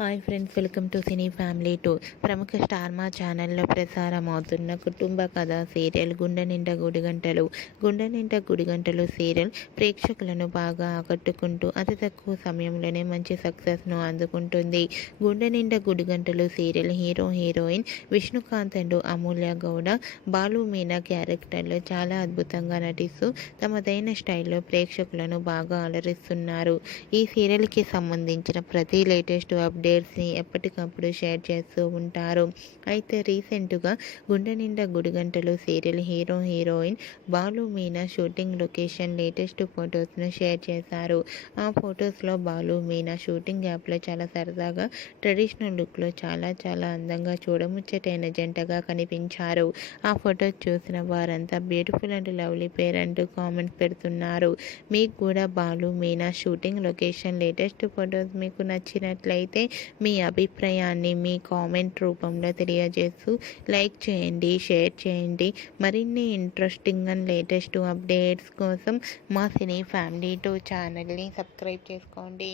Hi friends, welcome to cine family two. ప్రముఖ star మా ఛానల్లో ప్రసారం అవుతున్న కుటుంబ కథ సీరియల్ గుండె నిండా గుడిగంటలు సీరియల్ ప్రేక్షకులను బాగా ఆకట్టుకుంటూ అతి తక్కువ సమయంలోనే మంచి సక్సెస్ను అందుకుంటుంది. గుండె Ninda Gudigantalu serial heroine Vishnukant and అమూల్య గౌడ, బాలు మీనా క్యారెక్టర్లో చాలా అద్భుతంగా నటిస్తూ తమదైన స్టైల్లో ప్రేక్షకులను బాగా అలరిస్తున్నారు. ఈ సీరియల్కి సంబంధించిన ప్రతి లేటెస్ట్ అప్డేట్స్ని ఎప్పటికప్పుడు షేర్ చేస్తూ ఉంటారు. అయితే రీసెంట్గా Gunde Ninda Gudigantalu serial heroine Balu Meena shooting location latest ఫొటోస్ను షేర్ చేశారు. ఆ ఫొటోస్లో బాలు మీనా షూటింగ్ యాప్లో చాలా సరదాగా ట్రెడిషనల్ లుక్లో చాలా అందంగా చూడముచ్చటైన జంటగా కనిపించారు. ఆ ఫొటోస్ చూసిన వారంతా బ్యూటిఫుల్ అండ్ లవ్లీ పేర్ అంటూ కామెంట్స్ పెడుతున్నారు. మీకు కూడా Balu Meena shooting location latest photos మీకు నచ్చినట్లయితే మీ అభిప్రాయాన్ని మీ కామెంట్ రూపంలో తెలియజేస్తూ లైక్ చేయండి, షేర్ చేయండి. మరిన్ని ఇంట్రెస్టింగ్ అండ్ లేటెస్ట్ అప్డేట్స్ కోసం మా సినీ ఫ్యామిలీ 2 ఛానల్ని సబ్స్క్రైబ్ చేసుకోండి.